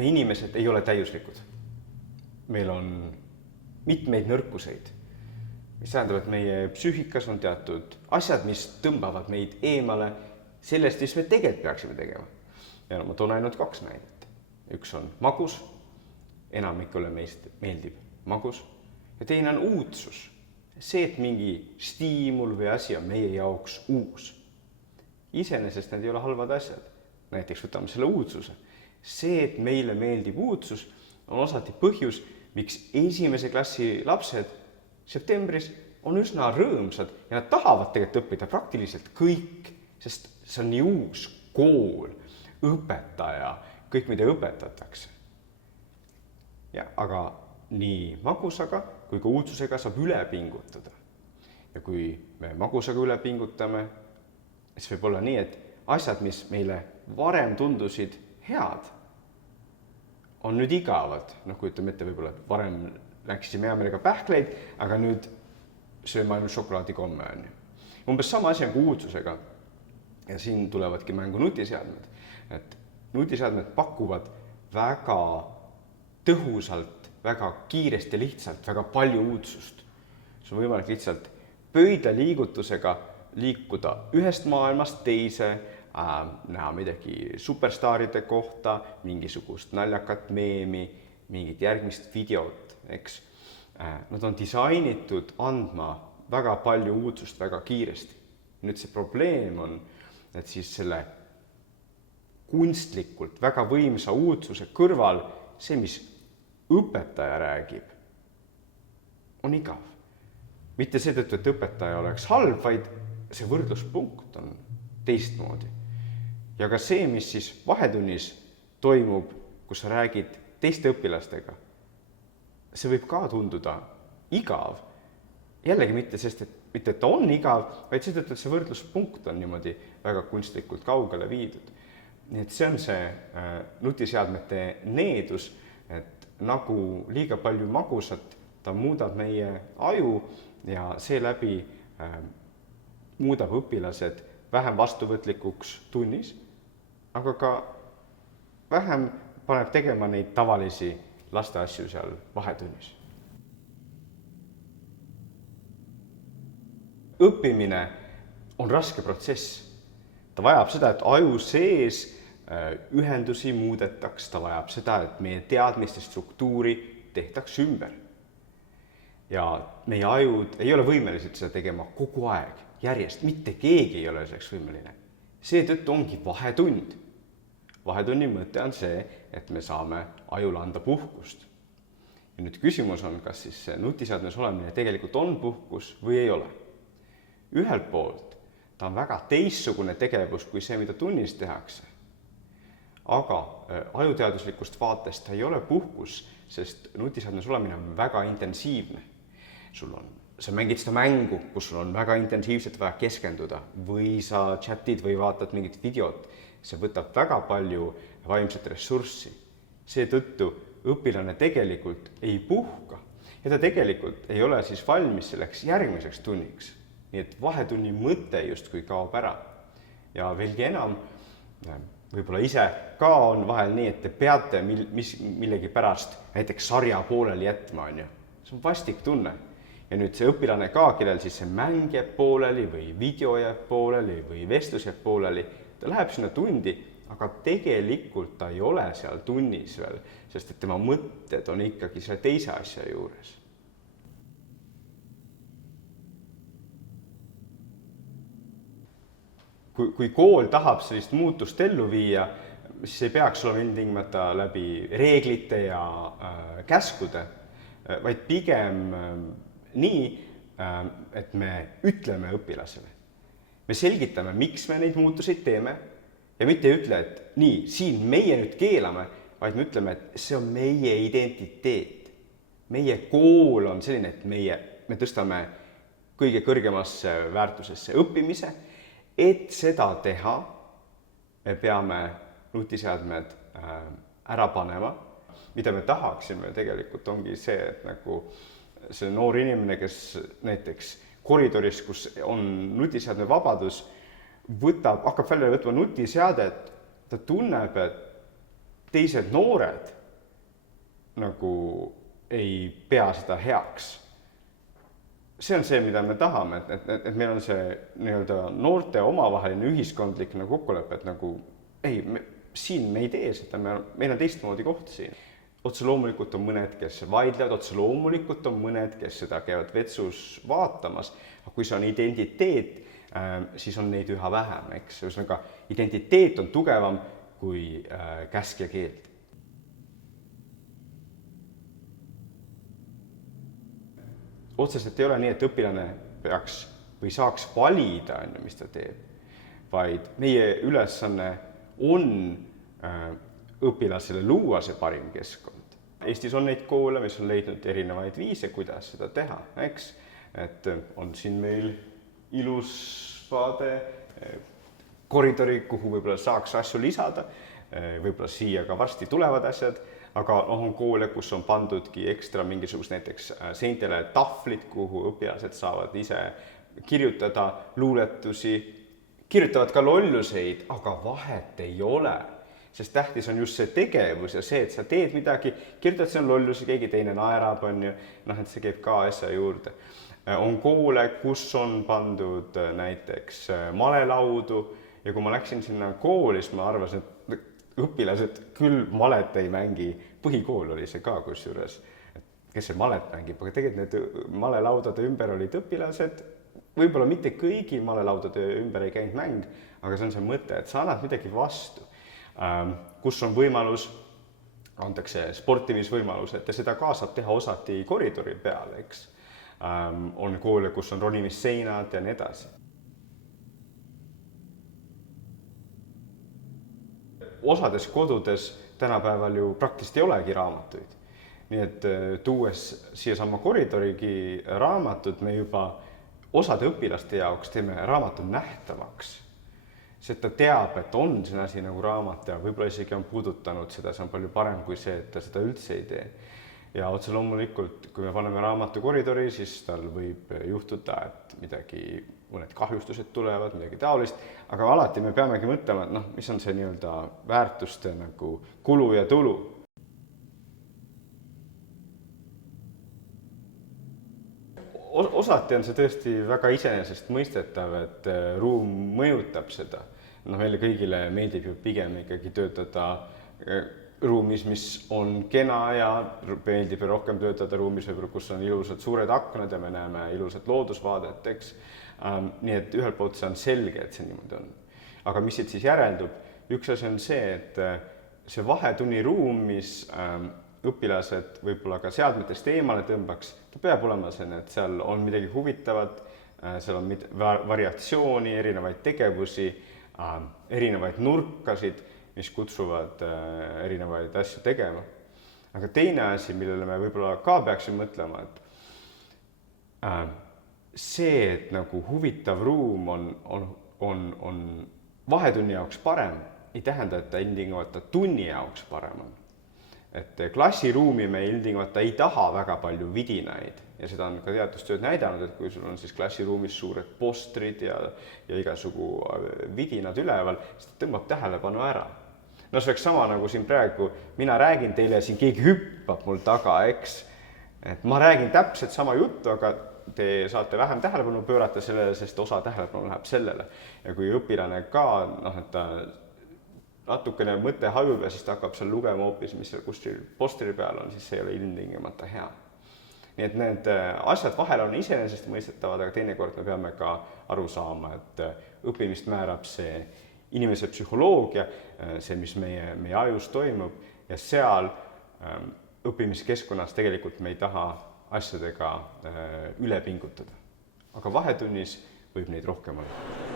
me inimesed ei ole täiuslikud. Meil on mitmeid nõrkuseid, mis tähendab, et meie psüühikas on teatud asjad, mis tõmbavad meid eemale sellest, mis me tegelikult peaksime tegema. Ja ma toon ainult 2 näidet. Üks on magus, enamikule meist meeldib magus, ja teine on uudsus. See, et mingi stiimul või asi on meie jaoks uus. Iseenesest need ei ole halvad asjad. Näiteks võtame selle uudsuse. See, et meile meeldib uudsus, on osati põhjus, miks 1. klassi lapsed septembris on üsna rõõmsad ja nad tahavad tegelikult õppida praktiliselt kõik, sest see on nii uus kool, õpetaja, kõik, mida õpetatakse. Ja, aga nii magusaga kui ka uudsusega saab üle pingutada. Ja kui me magusaga üle pingutame, siis võib olla nii, et asjad, mis meile varem tundusid head, on nüüd igavad. Kujutame ette, võib-olla varem läksime hea meelega pähkleid, aga nüüd sööme ainult šokolaadikomme. Umbes sama asi on kui uudsusega. Ja siin tulevadki mängu nutiseadmed. Et nutiseadmed pakuvad väga tõhusalt, väga kiiresti ja lihtsalt, väga palju uudsust. See on võimalik lihtsalt pöidla liigutusega liikuda ühest maailmast teise, näha midagi superstaaride kohta, mingisugust naljakat meemi, mingit järgmist videot, eks. Nad on disainitud andma väga palju uudsust väga kiiresti. Nüüd see probleem on, et siis selle kunstlikult väga võimsa uudsuse kõrval see, mis õpetaja räägib, on igav. Mitte seetõttu, et õpetaja oleks halb, vaid see võrdluspunkt on teistmoodi. Ja ka see, mis siis vahetunnis toimub, kus sa räägid teiste õpilastega, see võib ka tunduda igav. Jällegi mitte, sest mitte, et ta on igav, vaid seetõttu, et see võrdluspunkt on niimoodi väga kunstlikult kaugele viidud. Nii et see on see nutiseadmete needus, et nagu liiga palju magusat, ta muudab meie aju ja seeläbi muudab õpilased vähem vastuvõtlikuks tunnis, aga ka vähem paneb tegema neid tavalisi laste asju seal vahetunnis. Õppimine on raske protsess. Ta vajab seda, et aju sees ühendusi muudetaks, ta vajab seda, et meie teadmiste struktuuri tehtaks ümber. Ja meie ajud ei ole võimelised seda tegema kogu aeg, järjest, mitte keegi ei ole selleks võimeline. Seetõttu ongi vahetund. Vahetunni mõte on see, et me saame ajule anda puhkust. Ja nüüd küsimus on, kas siis nutiseadmes olemine tegelikult on puhkus või ei ole. Ühelt poolt ta on väga teistsugune tegevus kui see, mida tunnis tehakse. Aga ajuteaduslikust vaatest ta ei ole puhkus, sest nutiseadmes olemine on väga intensiivne. Sa mängid seda mängu, kus sul on väga intensiivselt vaja keskenduda või sa chatid või vaatad mingit videot. See võtab väga palju vaimset ressurssi. Seetõttu õpilane tegelikult ei puhka ja ta tegelikult ei ole siis valmis selleks järgmiseks tunniks. Nii et vahetunni mõte justkui kaob ära. Ja veelgi enam, võib-olla ise ka on vahel nii, et te peate millegi pärast näiteks sarja pooleli jätma. See on vastik tunne. Ja nüüd see õpilane ka, kellel siis see mäng jääb pooleli või video jääb pooleli või vestlus jääb pooleli, ta läheb sinna tundi, aga tegelikult ta ei ole seal tunnis veel, sest et tema mõtted on ikkagi selle teise asja juures. Kui kool tahab sellist muutust ellu viia, siis ei peaks olema ilmtingimata läbi reeglite ja käskude, vaid pigem nii, et me ütleme õpilasele. Me selgitame, miks me neid muutuseid teeme ja mitte ei ütle, et nii, siin meie nüüd keelame, vaid me ütleme, et see on meie identiteet. Meie kool on selline, et me tõstame kõige kõrgemasse väärtusesse õppimise. Et seda teha, me peame nutiseadmed ära panema. Mida me tahaksime tegelikult ongi see, et nagu see noor inimene, kes näiteks koridoris, kus on nutiseadme vabadus, hakkab välja võtma nutiseadet, ta tunneb, et teised noored nagu ei pea seda heaks. See on see, mida me tahame, et meil on see nii-öelda noorte omavaheline ühiskondlik nagu kokkulepe, et nagu ei, siin me ei tee seda, meil on teistmoodi koht siin. Otse loomulikult on mõned, kes vaidlevad, otse loomulikult on mõned, kes seda käivad vetsus vaatamas, aga kui see on identiteet, siis on neid üha vähem, eks. Ühesõnaga, identiteet on tugevam kui käsk ja keeld. Otseselt ei ole nii, et õpilane peaks või saaks valida, mis ta teeb, vaid meie ülesanne on õpilasele luua see parim keskkond. Eestis on neid koole, mis on leidnud erinevaid viise, kuidas seda teha, eks? Et on siin meil ilus vaade, koridori, kuhu võib-olla saaks asju lisada, võib-olla siia ka varsti tulevad asjad, aga on koole, kus on pandudki ekstra mingisugust näiteks seintele tahvlid, kuhu õpilased saavad ise kirjutada luuletusi, kirjutavad ka lolluseid, aga vahet ei ole, sest tähtis on just see tegevus ja see, et sa teed midagi, kirjutad see on lollusi, keegi teine naerab, on ju, et see käib ka asja juurde. On koole, kus on pandud näiteks malelaudu ja kui ma läksin sinna kooli, siis ma arvasin, et õpilased küll malet ei mängi, põhikool oli see ka kusjuures, kes see malet mängib, aga tegelikult need malelaudade ümber olid õpilased, võib-olla mitte kõigi malelaudade ümber ei käinud mäng, aga see on see mõte, et sa annad midagi vastu, kus on võimalus, antakse sportimisvõimalused ja seda ka saab teha osati koridori peal, eks. On koole, kus on ronimisseinad ja nii edasi. Osades kodudes tänapäeval ju praktiliselt ei olegi raamatuid. Nii et tuues siia sama koridorigi raamatud, me juba osade õpilaste jaoks teeme raamatu nähtavaks. See, et ta teab, et on see asi nagu raamat ja võib-olla isegi on puudutanud seda, see on palju parem kui see, et ta seda üldse ei tee. Ja otse loomulikult, kui me paneme raamatu koridori, siis tal võib juhtuda, et mõned kahjustused tulevad, midagi taolist, aga alati me peamegi mõtlema, et mis on see nii-öelda väärtuste nagu kulu ja tulu. Osati on see tõesti väga iseenesest mõistetav, et ruum mõjutab seda. Meile kõigile meeldib ju pigem ikkagi töötada ruumis, mis on kena ja meeldib rohkem töötada ruumis, kus on ilusad suured aknad ja me näeme ilusat loodusvaadet, eks. Nii et ühelt poolt see on selge, et see niimoodi on. Aga mis siit siis järeldub? Üks asi on see, et see vahetunni ruum, mis õpilased võib-olla ka seadmetest eemale tõmbaks, ta peab olema selline, et seal on midagi huvitavat, seal on variatsiooni, erinevaid tegevusi, erinevaid nurkasid, mis kutsuvad erinevaid asju tegema. Aga teine asi, millele me võib-olla ka peaksime mõtlema, et see, et nagu huvitav ruum on vahetunni jaoks parem, ei tähenda, et ta ilmtingimata tunni jaoks parem on. Et klassiruumi me ilmtingimata ei taha väga palju vidinaid ja seda on ka teadustööd näidanud, et kui sul on siis klassiruumis suured postrid ja igasugu vidinad üleval, siis ta tõmbab tähelepanu ära. See oleks sama nagu siin praegu, mina räägin teile ja siin keegi hüppab mul taga, eks. Et ma räägin täpselt sama juttu, aga te saate vähem tähelepanu pöörata sellele, sest osa tähelepanu läheb sellele. Ja kui õpilane ka, et ta natukene mõte hajub ja siis ta hakkab seal lugema hoopis, mis seal kuskil postri peal on, siis see ei ole ilmtingimata hea. Nii et need asjad vahel on iseenesest mõistetavad, aga teinekord me peame ka aru saama, et õppimist määrab see inimese psühholoogia, see, mis meie ajus toimub ja seal õppimiskeskkonnas tegelikult me ei taha asjadega üle pingutada. Aga vahetunnis võib neid rohkem olla.